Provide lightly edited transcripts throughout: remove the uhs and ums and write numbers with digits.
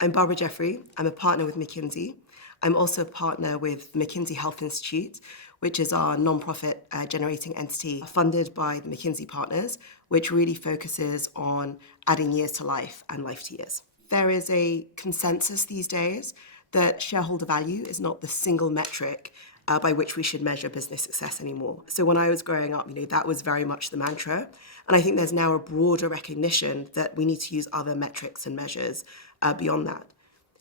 I'm Barbara Jeffery. I'm a partner with McKinsey. I'm also a partner with McKinsey Health Institute, which is our non-profit generating entity funded by the McKinsey partners, which really focuses on adding years to life and life to years. There is a consensus these days that shareholder value is not the single metric by which we should measure business success anymore. So when I was growing up, that was very much the mantra. And I think there's now a broader recognition that we need to use other metrics and measures beyond that.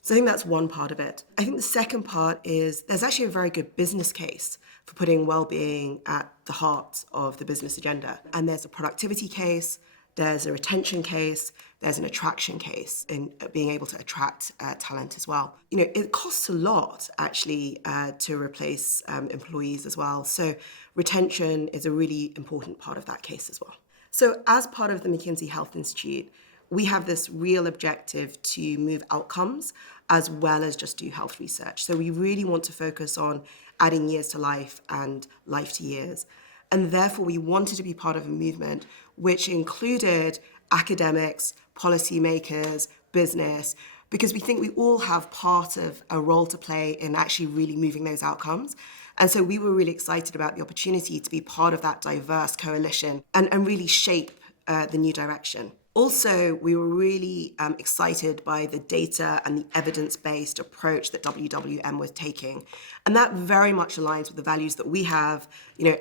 So I think that's one part of it. I think the second part is there's actually a very good business case for putting well-being at the heart of the business agenda. And there's a productivity case, there's a retention case, there's an attraction case in being able to attract talent as well. It costs a lot actually to replace employees as well. So retention is a really important part of that case as well. So as part of the McKinsey Health Institute, we have this real objective to move outcomes as well as just do health research. So we really want to focus on adding years to life and life to years. And therefore, we wanted to be part of a movement which included academics, policymakers, business, because we think we all have part of a role to play in actually really moving those outcomes. And so we were really excited about the opportunity to be part of that diverse coalition and really shape the new direction. Also, we were really excited by the data and the evidence-based approach that WWM was taking. And that very much aligns with the values that we have,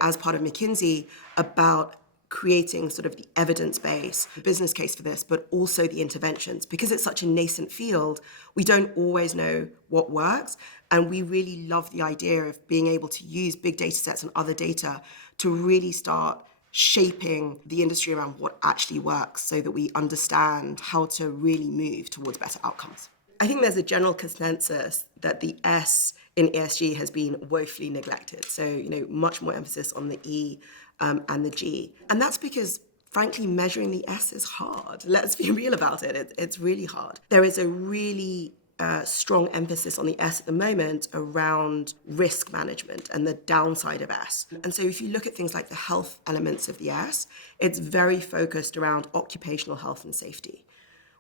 as part of McKinsey, about creating sort of the evidence base, the business case for this, but also the interventions. Because it's such a nascent field, we don't always know what works. And we really love the idea of being able to use big data sets and other data to really start shaping the industry around what actually works so that we understand how to really move towards better outcomes. I think there's a general consensus that the S in ESG has been woefully neglected. So, much more emphasis on the E and the G. And that's because, frankly, measuring the S is hard. Let's be real about it. It's really hard. There is a really strong emphasis on the S at the moment around risk management and the downside of S. And so if you look at things like the health elements of the S, it's very focused around occupational health and safety.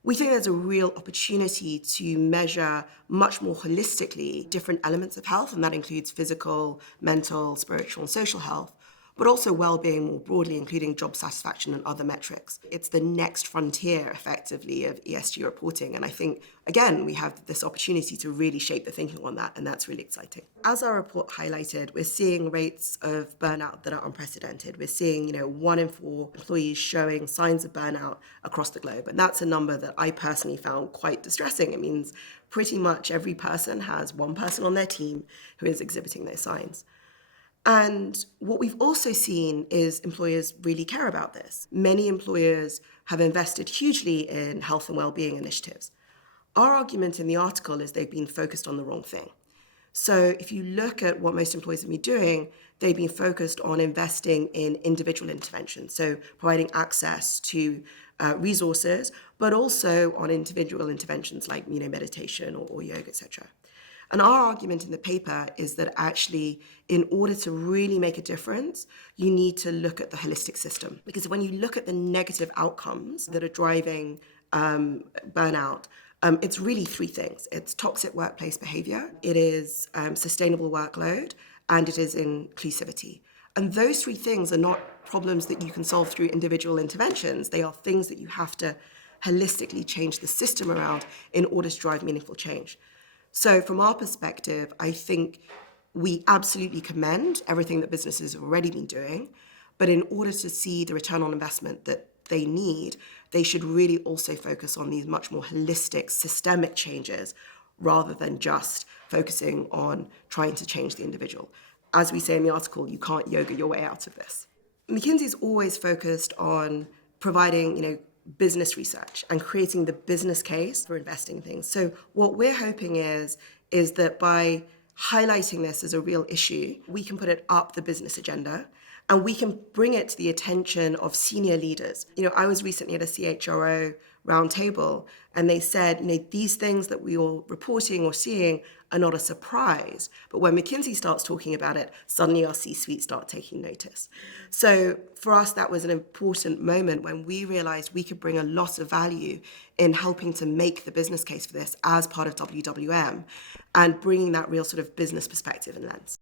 We think there's a real opportunity to measure much more holistically different elements of health, and that includes physical, mental, spiritual, and social health, but also well-being more broadly, including job satisfaction and other metrics. It's the next frontier, effectively, of ESG reporting. And I think, again, we have this opportunity to really shape the thinking on that, and that's really exciting. As our report highlighted, we're seeing rates of burnout that are unprecedented. We're seeing, 1 in 4 employees showing signs of burnout across the globe. And that's a number that I personally found quite distressing. It means pretty much every person has one person on their team who is exhibiting those signs. And what we've also seen is employers really care about this. Many employers have invested hugely in health and well-being initiatives. Our argument in the article is they've been focused on the wrong thing. So if you look at what most employers have been doing, they've been focused on investing in individual interventions, so providing access to resources, but also on individual interventions like meditation or yoga, etc. And our argument in the paper is that actually, in order to really make a difference, you need to look at the holistic system. Because when you look at the negative outcomes that are driving burnout, it's really 3 things. It's toxic workplace behavior, it is sustainable workload, and it is inclusivity. And those 3 things are not problems that you can solve through individual interventions. They are things that you have to holistically change the system around in order to drive meaningful change. So from our perspective, I think we absolutely commend everything that businesses have already been doing, but in order to see the return on investment that they need, they should really also focus on these much more holistic, systemic changes rather than just focusing on trying to change the individual. As we say in the article, you can't yoga your way out of this. McKinsey's always focused on providing, business research and creating the business case for investing in things. So what we're hoping is that by highlighting this as a real issue, we can put it up the business agenda and we can bring it to the attention of senior leaders. I was recently at a CHRO roundtable, and they said, these things that we are reporting or seeing are not a surprise. But when McKinsey starts talking about it, suddenly our C-suite start taking notice. So for us, that was an important moment when we realized we could bring a lot of value in helping to make the business case for this as part of WWM and bringing that real sort of business perspective and lens.